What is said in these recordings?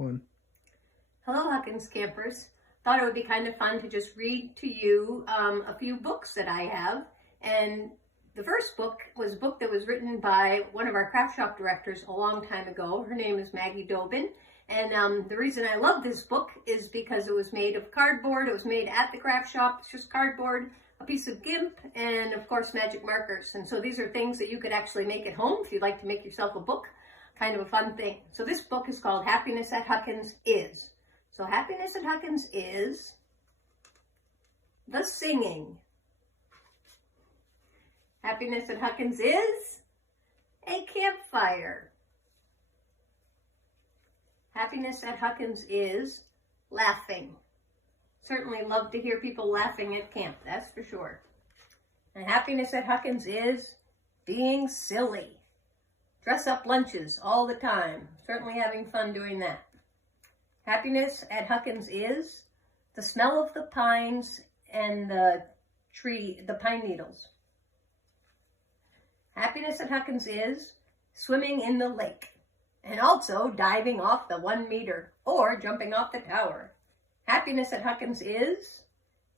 one. Hello, Huckins campers. Thought it would be kind of fun to just read to you a few books that I have. And the first book was a book that was written by one of our craft shop directors a long time ago. Her name is Maggie Dobin. And the reason I love this book is because it was made of cardboard. It was made at the craft shop. It's just cardboard, a piece of GIMP, and of course magic markers. And so these are things that you could actually make at home if you'd like to make yourself a book. Kind of a fun thing. So this book is called Happiness at Huckins Is. So Happiness at Huckins is the singing. Happiness at Huckins is a campfire. Happiness at Huckins is laughing. Certainly love to hear people laughing at camp, that's for sure. And happiness at Huckins is being silly. Dress up lunches all the time. Certainly having fun doing that. Happiness at Huckins is the smell of the pines and the pine needles. Happiness at Huckins is swimming in the lake and also diving off the 1 meter or jumping off the tower. Happiness at Huckins is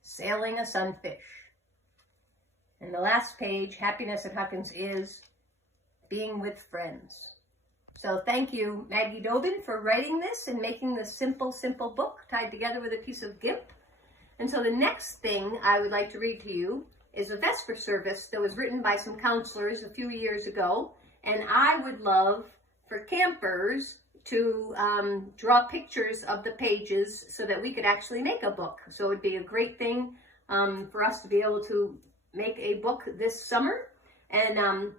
sailing a sunfish. And the last page, happiness at Huckins is being with friends. So thank you, Maggie Dobin, for writing this and making this simple book tied together with a piece of GIMP. And so the next thing I would like to read to you is a Vesper service that was written by some counselors a few years ago. And I would love for campers to draw pictures of the pages so that we could actually make a book. So it would be a great thing for us to be able to make a book this summer. And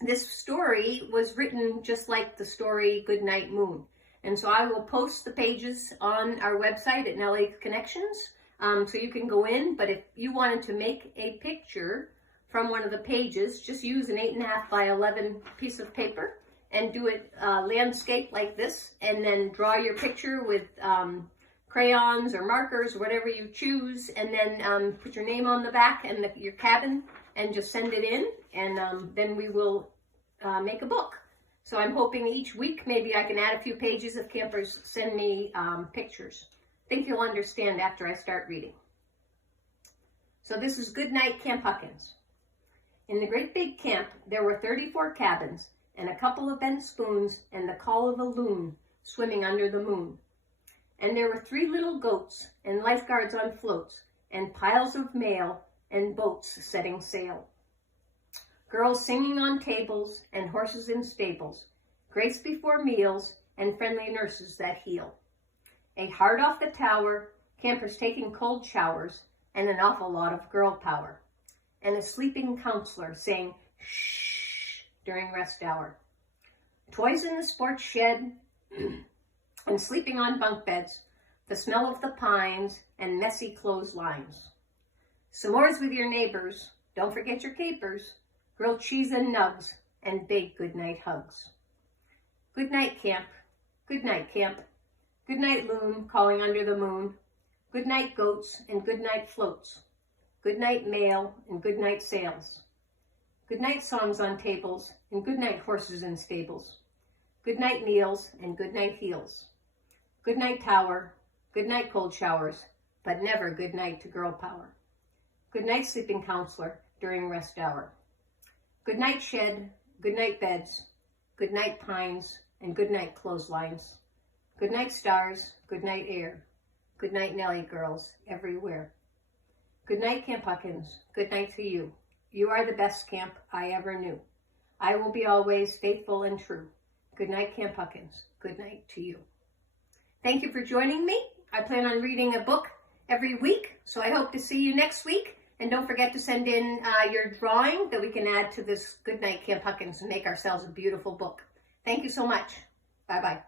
this story was written just like the story Goodnight Moon. And so I will post the pages on our website at Nellie Connections, so you can go in. But if you wanted to make a picture from one of the pages, just use an 8.5 by 11 piece of paper and do it landscape like this, and then draw your picture with crayons or markers, whatever you choose, and then put your name on the back and your cabin, and just send it in, and then we will make a book. So I'm hoping each week maybe I can add a few pages if campers send me pictures. I think you'll understand after I start reading. So this is Goodnight Camp Huckins. In the great big camp, there were 34 cabins and a couple of bent spoons and the call of a loon swimming under the moon. And there were 3 little goats and lifeguards on floats and piles of mail and boats setting sail. Girls singing on tables and horses in stables, grace before meals and friendly nurses that heal. A heart off the tower, campers taking cold showers, and an awful lot of girl power. And a sleeping counselor saying shh during rest hour. Toys in the sports shed and sleeping on bunk beds, the smell of the pines and messy clotheslines. S'mores with your neighbors, don't forget your capers, grilled cheese and nugs, and big goodnight hugs. Good night, camp. Good night, camp. Good night, loon, calling under the moon. Good night, goats, and good night floats. Good night, mail, and good night sails. Good night, songs on tables, and good night, horses in stables. Good night, meals, and good night, heels. Good night, tower. Good night, cold showers, but never good night to girl power. Good night, sleeping counselor, during rest hour. Good night, shed, good night, beds, good night, pines, and good night, clotheslines. Good night, stars, good night, air. Good night, Nellie girls, everywhere. Good night, Camp Huckins, good night to you. You are the best camp I ever knew. I will be always faithful and true. Good night, Camp Huckins, good night to you. Thank you for joining me. I plan on reading a book every week, so I hope to see you next week. And don't forget to send in your drawing that we can add to this Goodnight Camp Huckins and make ourselves a beautiful book. Thank you so much. Bye-bye.